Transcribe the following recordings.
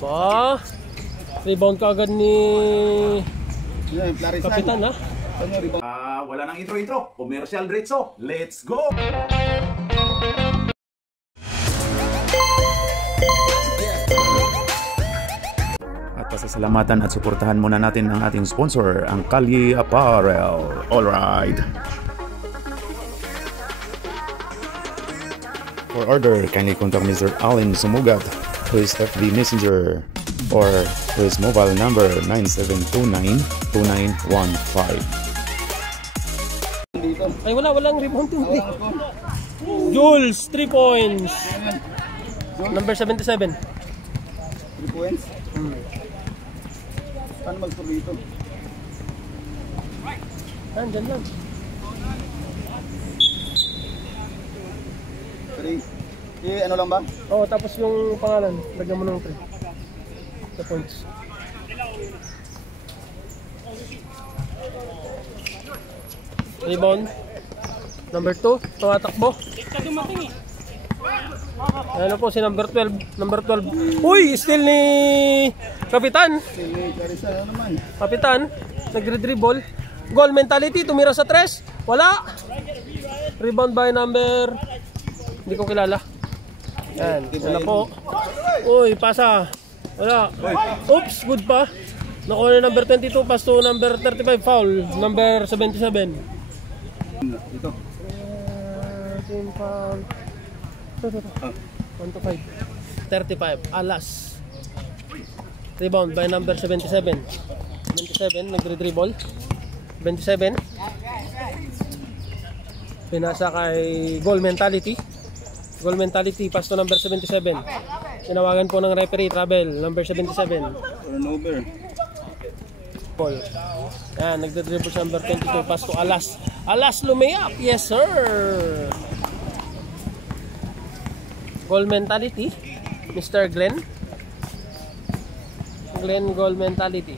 Ba? Rebound ka agad ni Kapitan, ha? Wala nang intro-intro. Commercial diretso. Let's go! At pasasalamatan at suportahan muna natin ang ating sponsor, ang Kalye Apparel. Alright. For order, kindly contact Mr. Allen Sumugat to his FB Messenger or to his mobile number 9729-2915. Ay, walang rebound to. Jules, 3 points. Number 77. 3 points? Paano mag-score dito? Dyan lang. 3. Ano lang ba? Oo, tapos yung pangalan. Lagyan mo ng 3. The points. Rebound. Number 2. Tumatakbo. Ano po si number 12. Number 12. Uy! Still ni Kapitan. Kapitan. Nagre-dribble. Goal mentality. Tumira sa 3. Wala. Rebound by number... Hindi ko kilala. Yan. Wala po. Uy! Pasa. Wala. Oops! Good pa. Nakuha na number 22. Pass to number 35. Foul. Number 77. Ito. Team foul. 1 to 5. 35. Alas. Rebound by number 77. 27. Nagre-dribble. 27. Pinasa kay goal mentality. Goal mentality. Pass to number 77. Tinawagan po ng referee. Travel. Number 77. Turnover. Ball. Yan. Nagre-dribble sa number 22. Pass to Alas. Alas lumayap. Yes sir. Goal mentality. Mr. Glenn. Glenn goal mentality.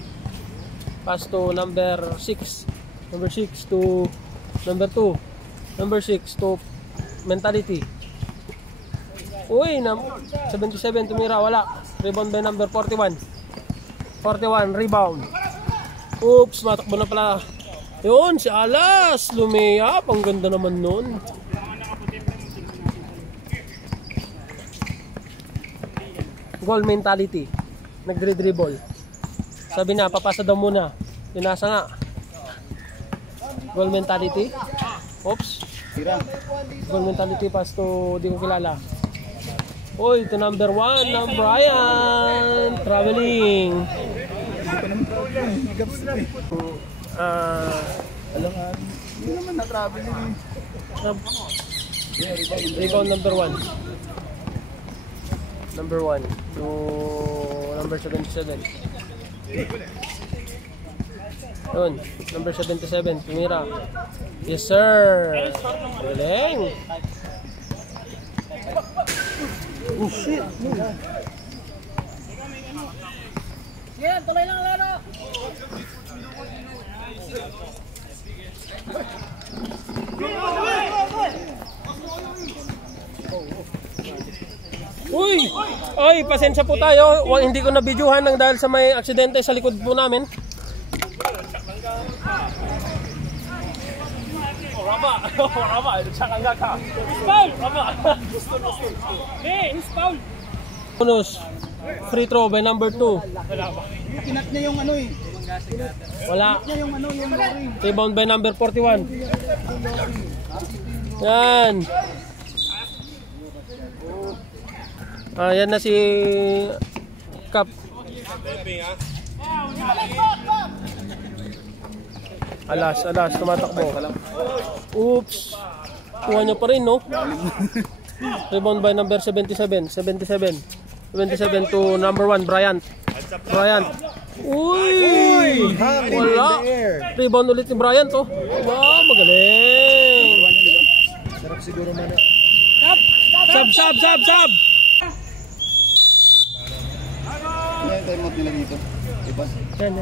Pass to number 6. Number 6 to number 2. Number 6 to mentality. Uy, 77 tumira, wala. Rebound by number 41. 41, rebound. Oops, matakbo na pala. Yun, si Alas. Lumiyap. Ang ganda naman nun. Goal mentality. Nagdre-dribble. Sabi na, papasa daw muna. Pinasa nga. Goal mentality. Oops. Goal mentality pass to di ko kilala. Uy, to number 1 ng Brian. Traveling. Hindi naman na-traveling. Rebound number 1. Number 1 to number 77. Yun, number 77, tumira. Yes sir. Galing. Oh shit. Yan, tuloy lang laro. Uy! Ay, pasensya po tayo. Hindi ko na videohan ng dahil sa may aksidente sa likod po namin. Raba, raba, tsaka nga ka. Foul, raba. Hey, who's foul? Bonus. Free throw by number 2. Kinat niya yung ano eh. Wala. Kinat niya yung ano, yung lorry. Rebound by number 41. Yan. Yan na si Cap. Alas, tumatakbo. Oops. Kuha niya pa rin, no? Rebound by number 77 to number 1, Bryant. Uy! Wala. Rebound ulit ni Bryant, oh. Wow, magaling. Sarap siguro man. Sab! Yan yung time out nila dito. Diba? Yan.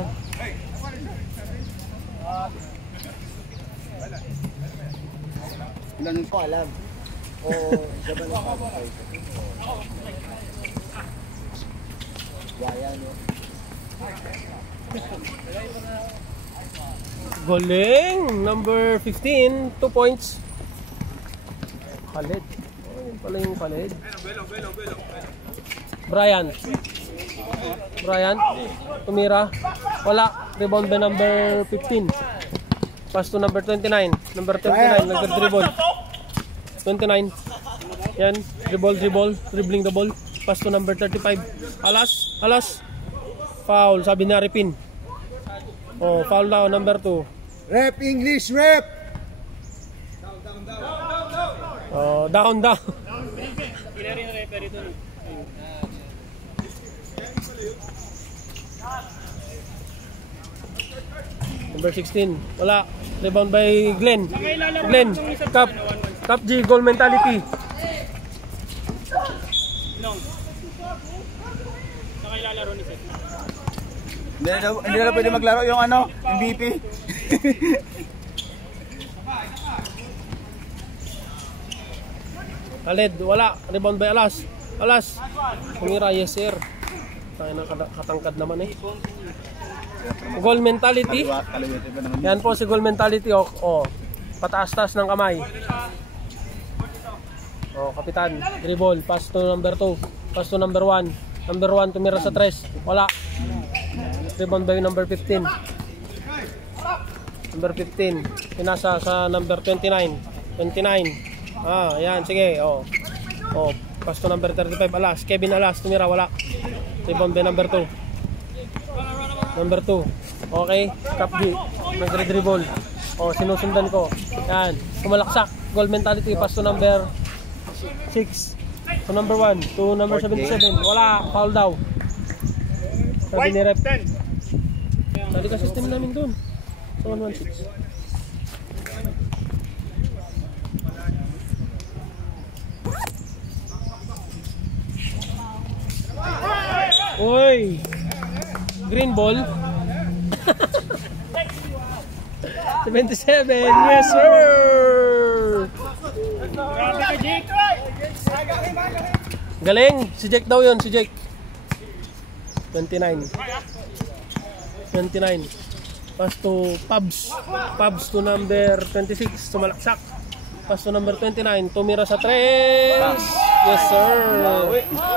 Ilan ko alam. O, siya ba Galing! Number 15, 2 points. Khaled. Oh, yun pala yung Khaled. Brian. Tumira. Wala. Rebound by number 15. Pass to number 29. Number 29, nag-dribble. 29. Yan. Dribble. Dribbling the ball. Pass to number 35. Alas. Foul. Sabi ni Aripin. Oh, foul daw. Number 2. Rep English, rep! Oh, down. Number 16. Wala. Rebound by Glenn. Cup G, goal mentality. Nakailalaro ni Seth. Hindi na pwede maglaro yung MVP. Khaled, wala. Rebound by Alas. Tumira, yes sir. Katangkad naman eh. Goal mentality. Yan po si goal mentality. Oh. Pataas-taas ng kamay. Oh, kapitan. Dribble. Pass to number 2. Pass to number 1. Number 1 tumira sa 3. Wala. Rebound by number 15. Number 15. Pinasa sa number 29. Ayan. Sige. Oh. Pass to number 35. Alas. Kevin Alas. Tumira. Wala. Rebound by number 2. Number 2. Okay. Cup G. Nagre-dribble. Oh, sinusundan ko. Yan. Kumalaksak. Goal mentality. Pass to number 6. To number 1. To number 77. Wala. Foul daw. Sabi ni Rep. Tali ka system namin dun. So 116. Oy! Green ball. 77. Yes, sir! Galing. Si Jake daw yun. Si Jake. 29. Pass to Pubs to number 26. Sumalaksak. Pass to number 29. Tumira sa 3. Yes, sir.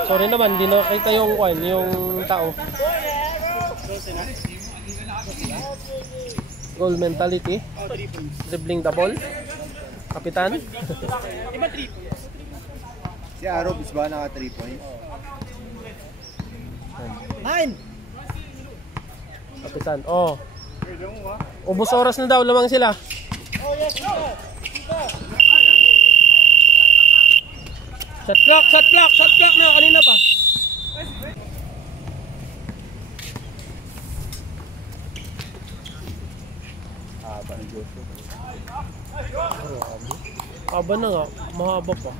Sorry naman. Di nakita yung tao. Goal mentality. Dribbling the ball. Kapitan. Si Arobis ba naka 3 points? 9! Kapitan. Oh. Ubus oras na daw. Lamang sila. Shot clock na. Kanina pa. Haba na nga. Mahaba pa.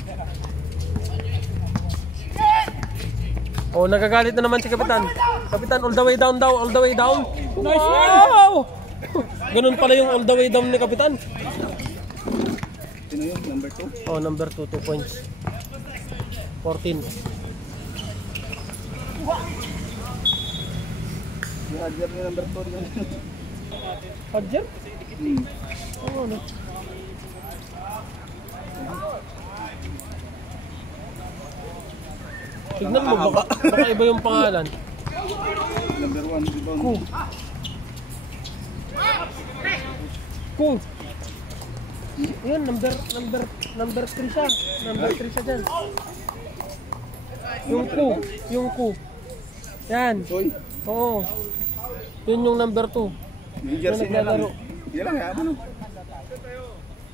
Oh, nagagalit na naman si Kapitan. Kapitan, all the way down daw. All the way down. Wow! Ganun pala yung all the way down ni Kapitan. Sino yun? Number 2? Oh, number 2. 2 points. 14. Si Hadjar yung number 4 yun. Hadjar? Oo, ano? Tignan mo, baka iba yung pangalan. Number 1, rebound. Cool. Yun, number 3 siya. Number 3 siya dyan. Yung ku. Yan. Oo. Yun yung number 2. Yung jersey na lang. Yan lang, ano?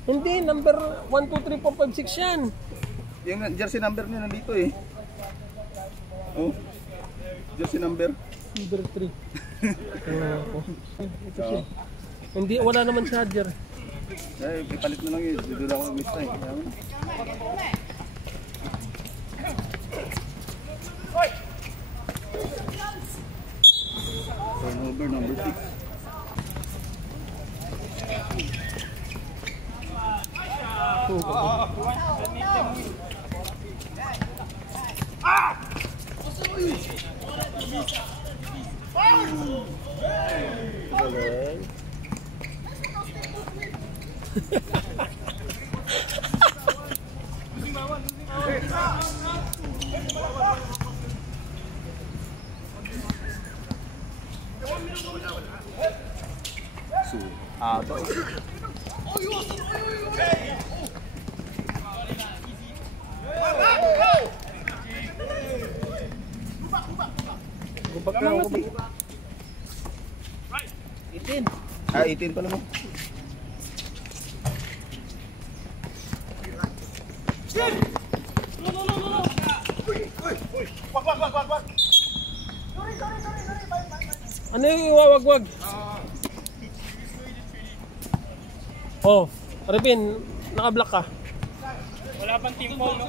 Hindi, number 1, 2, 3, 4, 5, 6 yan. Yung jersey number niya nandito eh. Oh. Jersey number. Number 3. Ito siya. Hindi, wala naman si Hadjar. Ay, ipalit na lang yun. Dito ako mag-miss na eh. Turnover number 6. Galing. Gubak lang, gubak. 18. Ah, 18 pala mo. Ano yung iwawagwag? Oh, Ripin, naka-block ka. Wala pang team foul, no?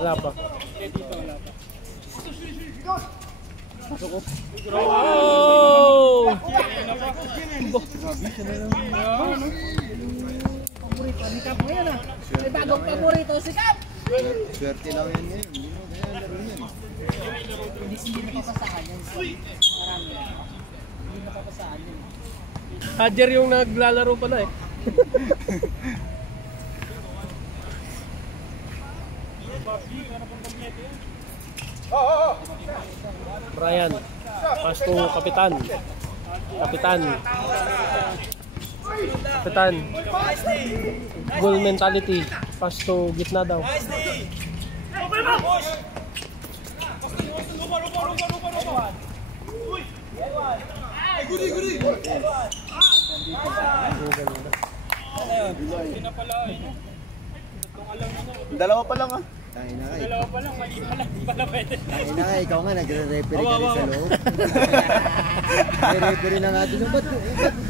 Wala pa. Dito, wala pa. Oh! Paborito ni Kap mo yan ah. May bagong paborito si Kap. Swerte lang yan ngayon. Hindi mo kaya laro yan. Hindi napapasahan yan. Marami yan. Hindi napapasahan yan. Hadjer yung naglalaro pala eh. Brian, pass to Kapitan. Kapitan. Kapitan. Goal mentality. Pass to gitna daw. Dalawa pa lang ah. Dalawa pa lang, mali pa lang. Di pala pwede. Ayun na nga, ikaw nga nagre-referee ka rin sa loob. May referee na nga doon. Ba't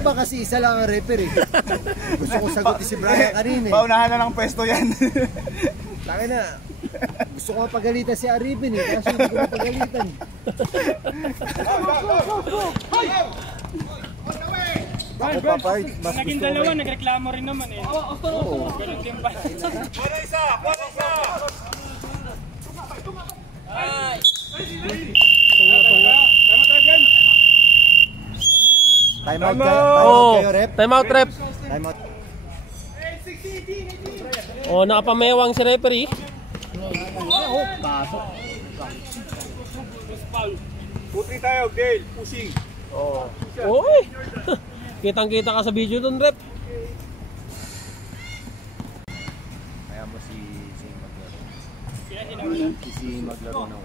ba kasi isa lang ang referee? Gusto ko sagutin si Brian kanina eh. Paunahan na ng pwesto yan. Taka na. Gusto ko pagalitan si Aribin eh. Kasi hindi ko mapagalitan. Ako pa pa, mas Naging gusto dalawa, ko. nagreklamo rin naman eh. Oo. Ganun din ba? Time out Oh, kayo, rep. time out rep. Time out. Oh, nakapamewang si referee. Putri tayo, Dale. Pushing. Oy! Kitang-kita ka sa video dun, rep. Kaya mo si maglaro. Sila sinawala. Si maglaro ng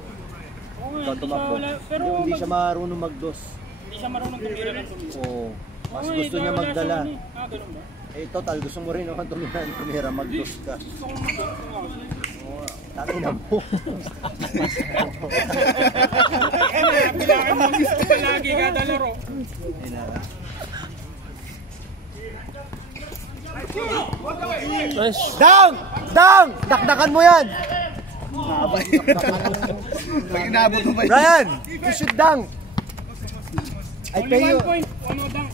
Oo nga, ikaw hindi siya tumakbo. wala. Pero Hindi siya marunong magdos. hindi siya marunong tumira ng tumira. Oo. Mas Oo, gusto ito niya wala magdala. siya, ah, ganun ba? Eh total, gusto mo rin naman tumira, magdos ka. Gusto kong mag-ganun. Takin na mo. Kailangan mo gusto ka lagi kada laro. Nice. Dang! Dang! Dakdakan mo yan! Pag inaabot mo ba yun? Brian! You should dang! I Only pay you. 1 point. Ano dang?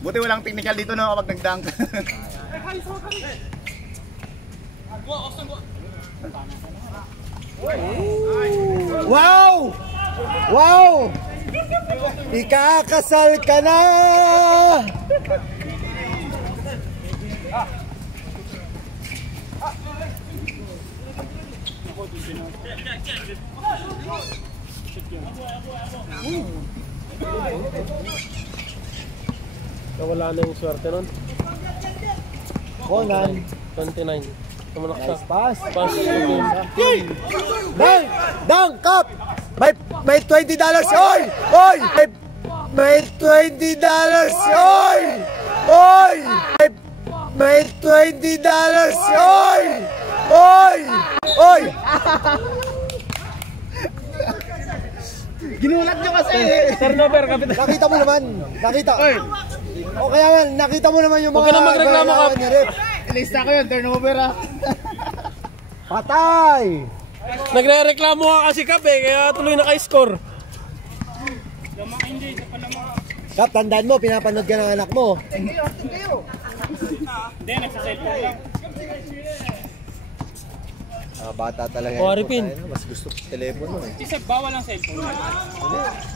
Buti walang technical dito na kapag nag-dunk. Wow! Wow! Ikakasal ka na! Nawala na yung swerte nun. Conan, 29. Tumanak siya. nice pass. Pass to game. Dang! Dang! Kap! May $20! Oy! Oy! May $20! Oy! Oy! May $20! Oy! Oy! Oy! Ginulat nyo kasi. Turnover, Kapitan. Nakita mo naman. Nakita. O kaya man, nakita mo naman yung mga... Huwag ka na magreklamo, Kap. ni Rep. Lista ko yun, turnover ah. Patay! Nagre-reklamo ka kasi, Kap eh, kaya tuloy na ka-score. Lamang hindi, sa palamang. Kap, tandaan mo, pinapanood ka ng anak mo. Hindi, nagsa-cellphone lang. Bata talaga. O, Aripin. Mas gusto ko telepono eh. Isa, bawal ang cellphone.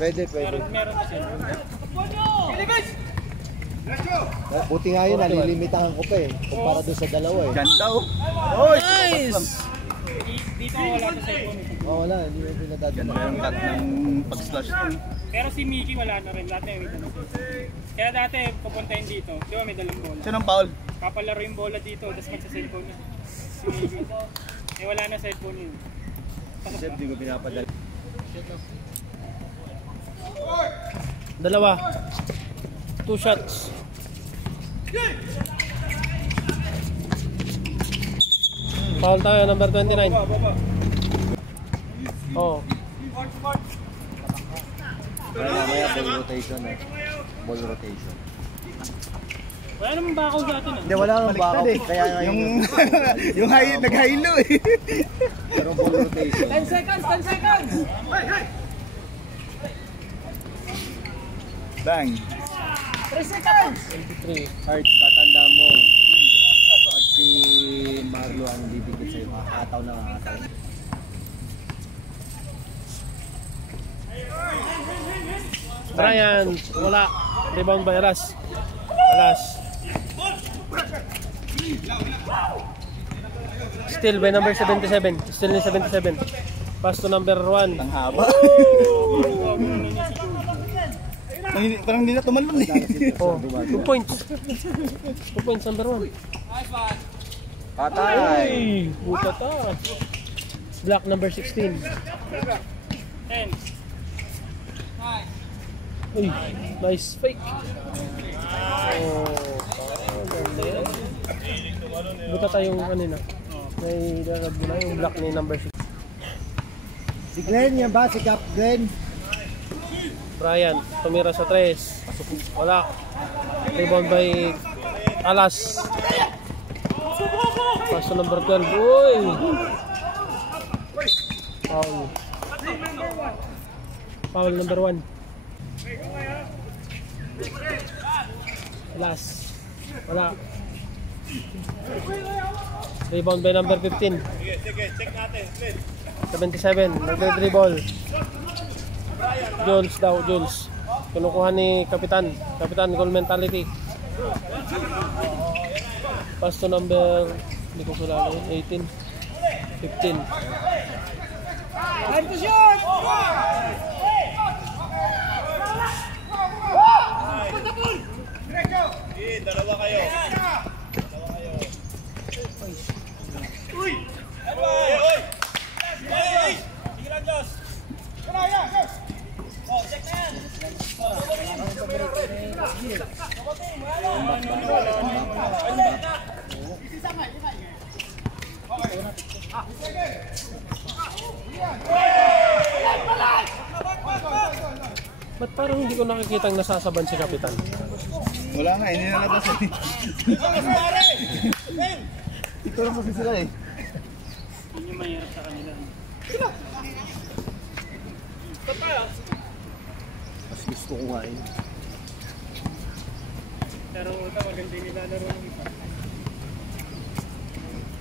Pwede. Meron na cellphone. Buti nga yun, nalilimitahan ko pa eh. Kumpara doon sa dalawa eh. Ganda oh. Nice! Dito wala na cellphone. Wala, hindi mo pinadadala. Ganda yung cut ng pag-slash to. Pero si Mickey wala na rin. Dati may dalang bola. Kaya dati pupuntahin dito. Di ba may dalang bola? Sino ang foul? Papalaro yung bola dito, tapos magsa-cellphone niya. Si Mickey. Eh wala na cellphone yun. Kasi hindi ko pinapadala. Dalawa. 2 shots. Foul tayo, number 29. Oh. Mamaya ball rotation eh. Ball rotation. Wala naman bakaw sa atin ah. Hindi, wala nang backup. Kaya nga Yung nag-hilo eh. Pero ball rotation. 10 seconds, 10 seconds! Bang. 3 seconds! 23. Hard, tatanda mo. Pag si Marlo ang didikit sa'yo, makakataw na makakataw. Brian, wala. Rebound by Alas. Still by number 77. Still ni 77. Pass to number 1. Ang haba. Parang hindi na tumalon eh. Oh, 2 points. 2 points number 1. Patay! Ay, buta ta. Block number 16. 10. Uy, nice fake. Ganda yan. Buta tayong kanina. May darab na yung block ni number 6. Si Glenn yan ba? Si Cap Glenn? Brian, tumira sa 3. Wala. Rebound by Alas. Pass to number 12. Uy! Foul. Foul number 1. Alas. Wala. Rebound by number 15. Sige, check natin. 77. Nagre-dribble. Jules daw, Jules. Kinukuha ni Kapitan. Kapitan, goal mentality. Pass to number, hindi ko kilala yun, 18. 15. Time to shoot! Dalawa kayo. Uy! Uy! Sige lang, Diyos! Oh, check na yan! Ba't parang hindi ko nakikitang nasasaban si Kapitan? Wala nga, hindi na natas eh. Ito lang kasi sila eh. Yun yung mahirap sa kanila. Mas gusto ko nga eh. Pero ito, maganda yung nilalaro ng isa.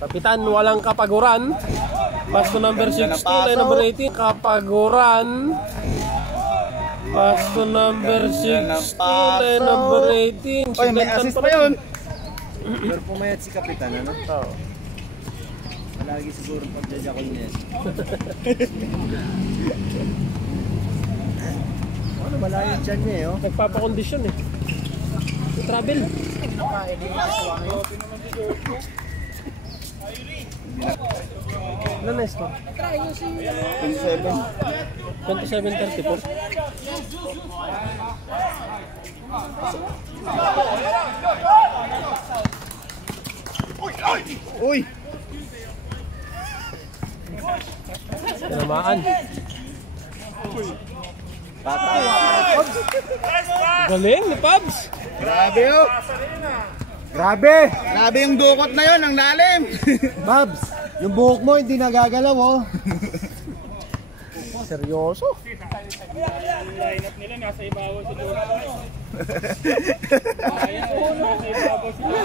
Kapitan, walang kapaguran. Pass to number 16 ay number 18. Kapaguran. Pass to number 16 ay number 18. Oy, may assist pa yun. Pero pumayat si Kapitan, ano? Oo. Lagi siguro pagjajakol niya. Ano, malayo dyan niya eh, oh. Nagpapakondisyon eh. Travel. Ano na ito? 27. 27-34. Uy! Tinamaan. Patay! Galing ni Pabs. Grabe oh! Grabe! Grabe yung dukot na yun, ang lalim! Babs, yung buhok mo hindi nagagalaw, oh. seryoso. Ang lineup nila nasa ibabaw siguro. Nasa ibabaw siguro.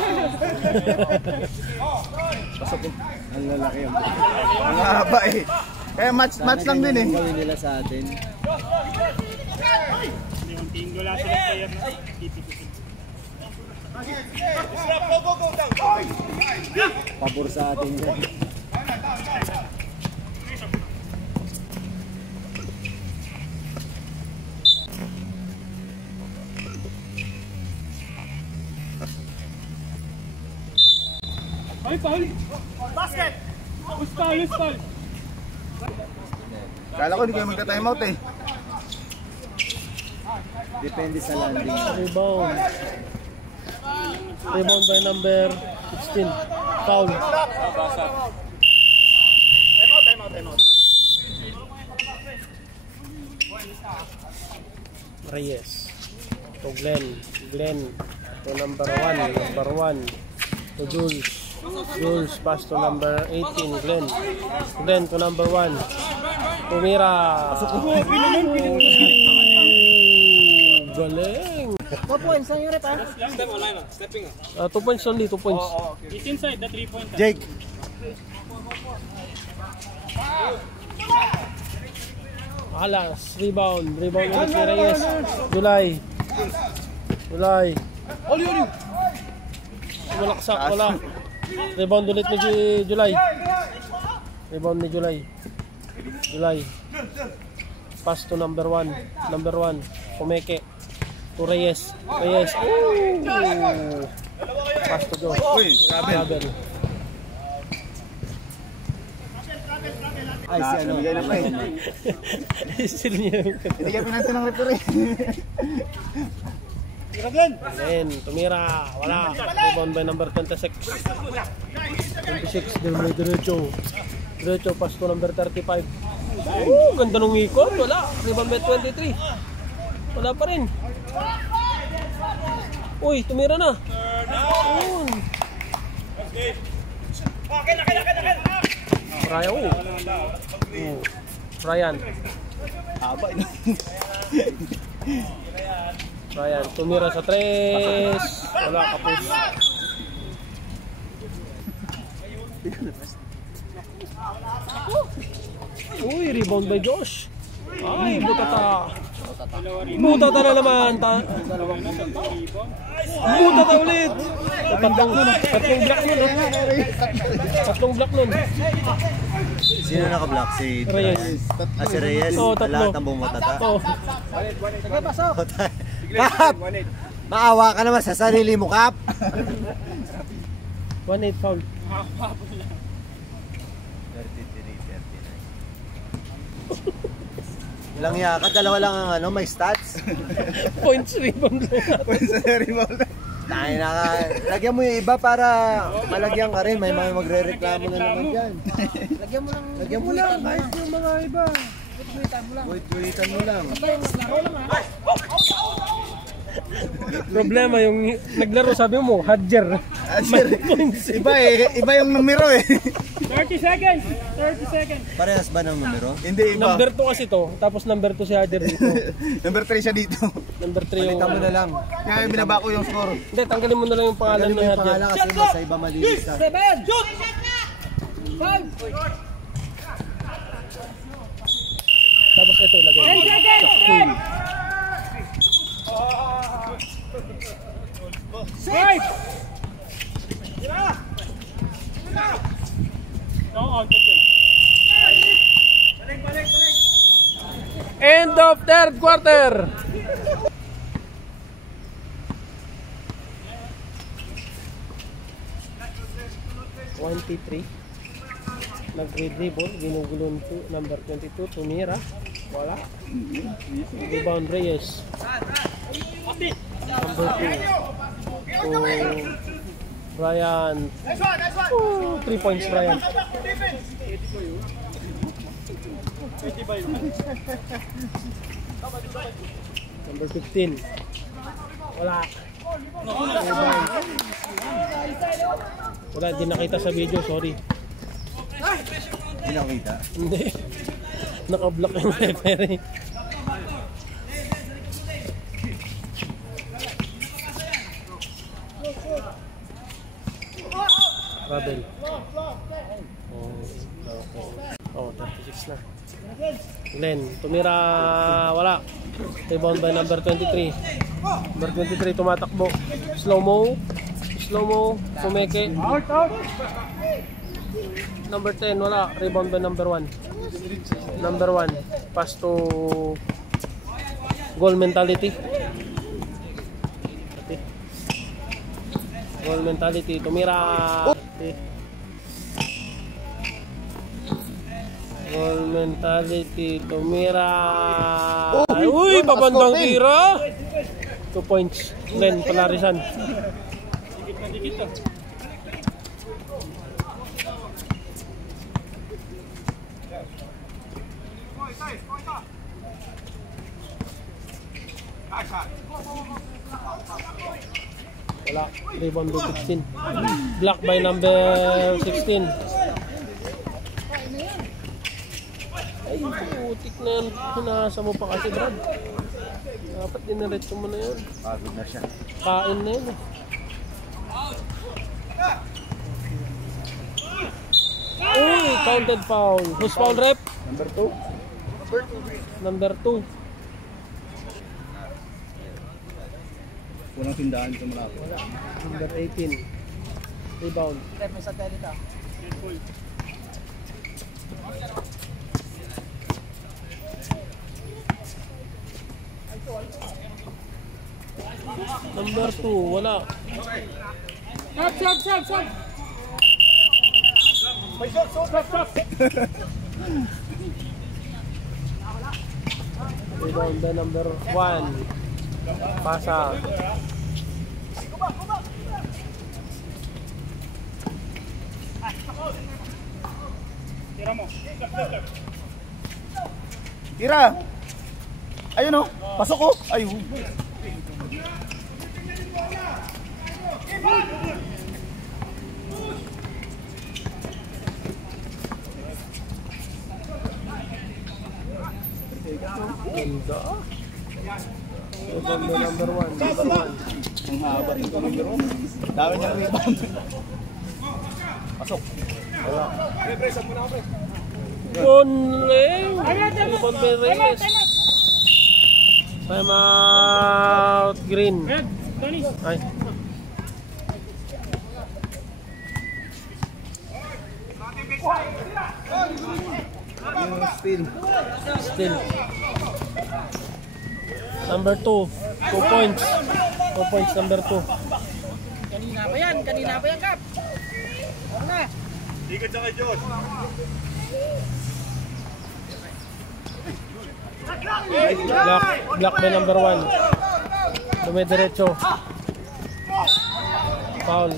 Ang lalaki yung Ang haba eh. Kaya match lang din eh. gawin nila sa atin. Yung team wala silang player na titipisin. Pabor sa atin yan. Ay, Paul! Basket! Uspal! Kala ko hindi kayo magka-time out eh. Depende sa landing. Rebound. Rebound by number 16. Foul. Reyes. To Glenn. To number 1. To Jules pass to number 18. Glenn to number 1. Tumira. Galing. 2 points ang yung rep ha? 2 points only, 2 points. It's inside the 3-point. Jake! Alas, rebound ulit si Reyes. July. Malaksak, wala. Rebound ulit ni July. July. Pass to number 1. Kumeke. To Reyes. Ooh. Pass to Joe. Uy, travel. Ay, si ano? Bigay na pa eh. Still niya. Hindi kayo pinansin ng referee. Then, tumira. Wala. Rebound by number 26. 26. Diretso. Pass to number 35. Ganda nung ikot. Wala. Rebound by 23. Wala pa rin. Uy, tumira na. Ryan. Haba eh. Ryan, tumira sa 3. Wala, kapos. Uy, rebound by Josh. Ay, butata na naman. Butata ulit. Tatlong block nun. Sino naka-block? Si Reyes. Si Reyes? Oo, tatlo. Lahat ng bumutata. Oh, Kap! Maawa ka naman sa sarili mo, Kap! 1-8 foul. 33-39. Ilang yaka, dalawa lang ang ano, may stats. Points rebound lang. Pwede sa rebound. Ay, lagyan mo yung iba para malagyan ka rin. May mga magre-reklamo na naman dyan. Lagyan mo lang. Lagyan mo lang, kahit yung mga iba. Buwitan mo lang. Buwitan mo lang. Laro lang ha. Problema yung naglaro, sabi mo, Hadjer. Iba yung numero eh. 30 seconds! Parehas ba ng numero? Hindi iba. Number 2 kasi to, tapos number 2 si Hadjer dito. Number 3 siya dito. Number 3 yung... Palitan mo na lang. Kaya binaba ko yung score. Hindi, tanggalin mo na lang yung pangalan Galing mo ni yung Hadjer. pangalan kasi mas sa iba malinis ka. 7! 5! Tapos ito ilagay mo. Sa queen. 5! No, out again. End of third quarter. Nag-dribble, ginugulon to number 22, tumira. Wala. Rebound Reyes. Number 2. To Brian. 3 points Brian. Number 15. Wala. Wala, di nakita sa video, sorry. Hindi nakita. Hindi. Naka-block yung referee. Rabel. Oh, 36 na. Glenn, tumira, wala. Rebound by number 23. Number 23 tumatakbo. Slow-mo, Sumeke. Number 10, wala. Rebound by number 1. Number 1, pass to goal mentality. Goal mentality, tumira. Goal mentality, tumira. Uy, babandang tira. 2 points. Glenn, Palarisan. Wala. Rebound by 16. Block by number 16. Ay, putik na yan. Hinasa mo pa kasi, Brad. Dapat dinaretso mo na yun. Pagod na siya. Kain na yun. Uy, counted foul. Who's foul, rep? Number 2. Number 2. Unang tindahan dito malapit. Number 18. Rebound. Rep, may satellite. Number 2, wala. Stop. Rebound by number 1. Pasa. Tira! Ayun o! Pasok o! Ayun! Ganda. Rebound by number 1. Ang haba ito number 1. Dami niyang rebound. Pasok. Wala. Onling. Rebound by Reyes. Time out. Green. Ay. Still. Number 2. 2 points. 2 points number 2. Kanina pa yan, Kap. Ano na? Ikot sa kay Josh. Block by number 1. Dumidiretso. Foul.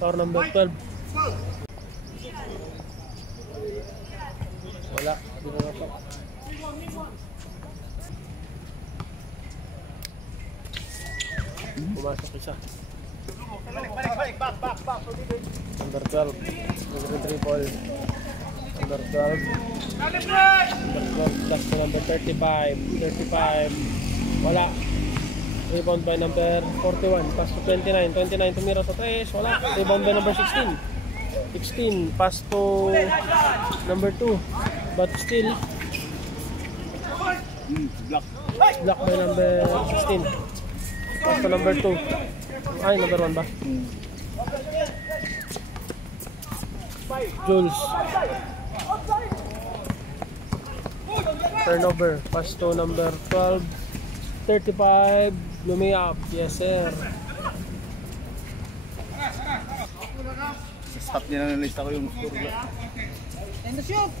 Foul number 12. Wala. Di na pa. Pumasok isa. Back. Number 12. Number 3 ball. Number 12. Number 12 plus to number 35. 35. Wala. Rebound by number 41. Pass to 29. 29 tumira sa 3. Wala. Rebound by number 16. 16. Pass to number 2. But still. Block by number 16. Pass to number 2. Ay, number 1 ba? Jules. Turnover. Pass to number 12. 35. Lumiap. Yes, sir. Stop niya na nalista ko yung score. And the shoot.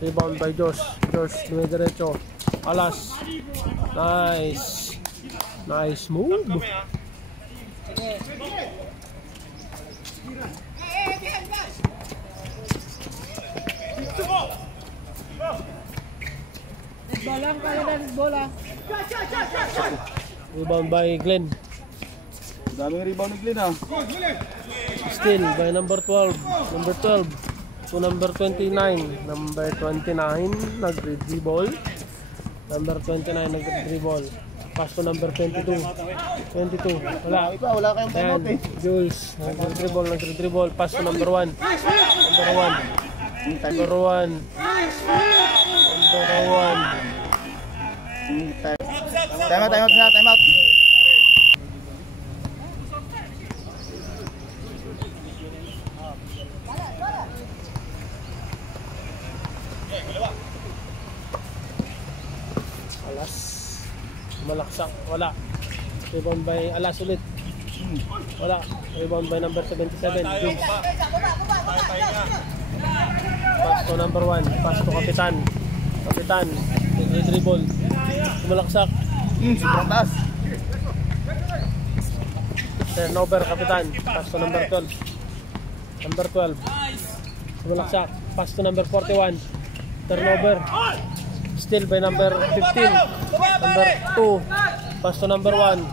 Rebound by Josh. Josh, dumidiretso. Alas. Nice. Nice move. Bola, bola. Rebound by Glenn. Daming rebound ni Glenn ha. Still by number 12. Number 12 to number 29. Number 29 nagre-dribble. Number 29 nagre-dribble. Pass to number 22. 22. Wala. Wala kayong timeout eh. Jules nagre-dribble. Pass to number 1. Number 1. Number 1. Number 1. Timeout. Alas. Malaksak. Wala. Rebound by Alas ulit. Wala. Rebound by number 77. Jules. Pass to number 1. Pass to Kapitan. Kapitan. Dribble. Malaksak. Sobrang taas. Turnover, Kapitan. Pass to number 12. Number 12. Malaksak. Pass to number 41. Turnover. Still by number 15. Number 2. Pass to number 1.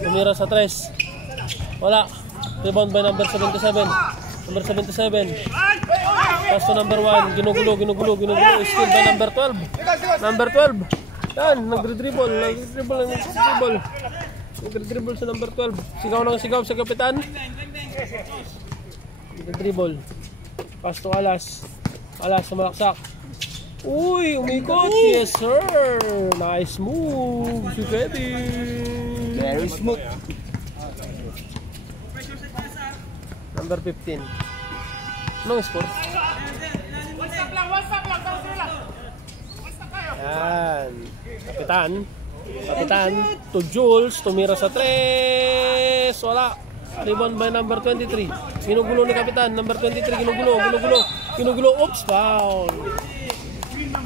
Tumira sa 3. Wala. Rebound by number 77. Number 77. Pass to number 1. Ginugulo. Still by number 12. Number 12. Yan. Nagre-dribble sa number 12. Sigaw sa Kapitan. Nagre-dribble. Pass to Alas. Alas sumalaksak. Uy, umikot. Yes sir. Nice move si Kevin. Very smooth. Number 15. Anong score? Yan. Kapitan to Jules. Tumira sa 3. Wala. Rebound by number 23. Ginugulo ni Kapitan. Number 23. Ginugulo. Oops.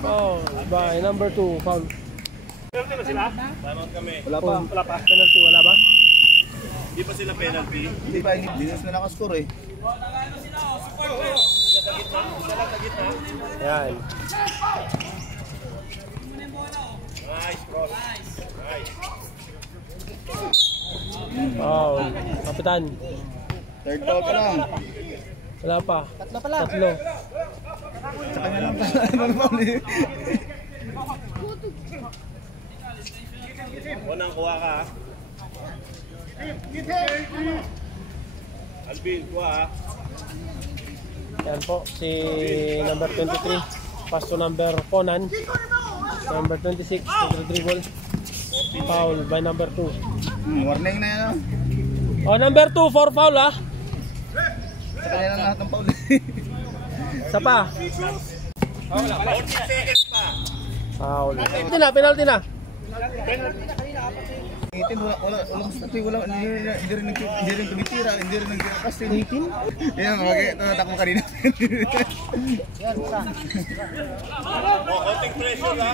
Foul by number 2. Foul. Wala pa. Penalty. Wala ba? Hindi pa sila penalty. Hindi pa, hindi na sila nakascore eh. Yan. Foul. Kapitan. Third foul ka lang. Wala pa. Tatlo pala. Tatlo. Sa kanya lang pala foul eh. Unang kuha ka. Alvin, kuha. Yan po, si number 23. Pass to number Conan. Number 26, nagre-dribble. Foul by number 2. Warning na yan. Oh, number 2 for foul ah. Sa kanya lang lahat ng foul. Isa pa. 40 seconds pa. Foul. Penalty na. Itin, hindi rin tumitira, hindi rin nagkakastin. Itin? Yan, takbo kanina. Konting pressure ha.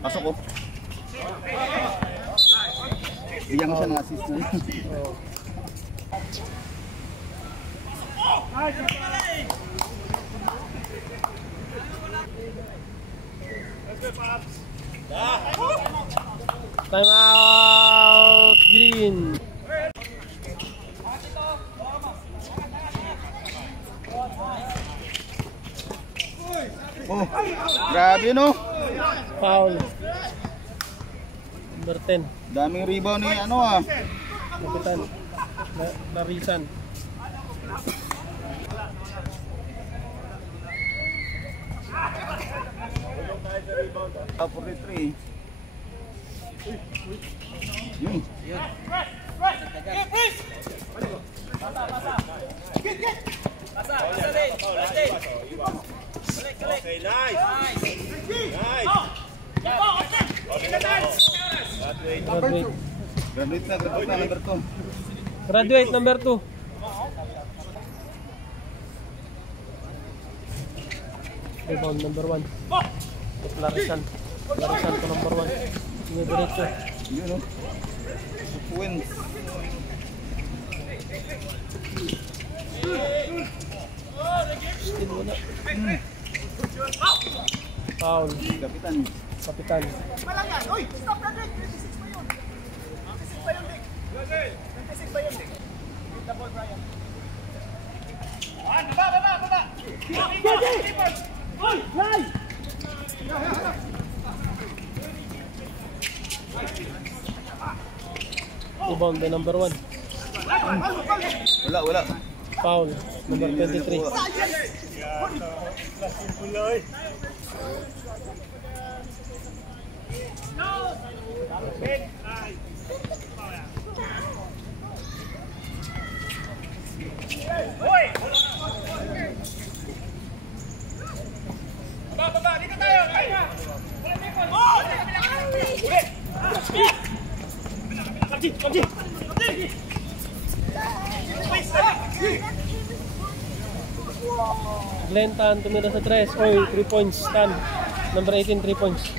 Pasok ko. Iyan ko siya ng assist na. Time out green. Oh, grabe no. Foul. Number 10. Daming rebound ni ano ah. Kapitan. Narisan. Top 43. Yun. Okay, nice. Graduate. Graduate na number 2. Graduate number 2. Rebound number 1. Larisan to number 1. Sige diretso. Yun no. Wins. Still wala. Foul. Kapitan. Kapitan. Rebound by number 1. Wala. Foul. Number 23. Glenn Tan tumira sa 3. Oy, 3 points. Tan. Number 18, 3 points.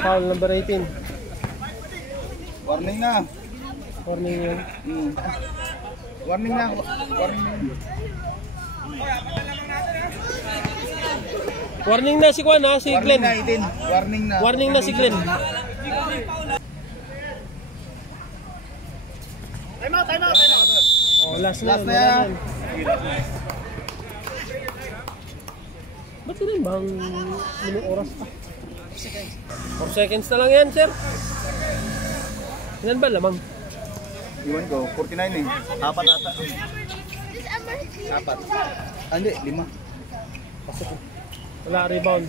Foul number 18. Warning na. Warning yun. Warning na. Warning na si Juan ha, si Glenn. Warning na si Glenn. Time out. Oh, last na Last yan. na yan. Ba't yun bang minong oras pa? 4 seconds na lang yan, sir. Ilan ba lamang? Iwan ko, 49 eh. 4 ata. 4. Hindi, 5. Wala, rebound.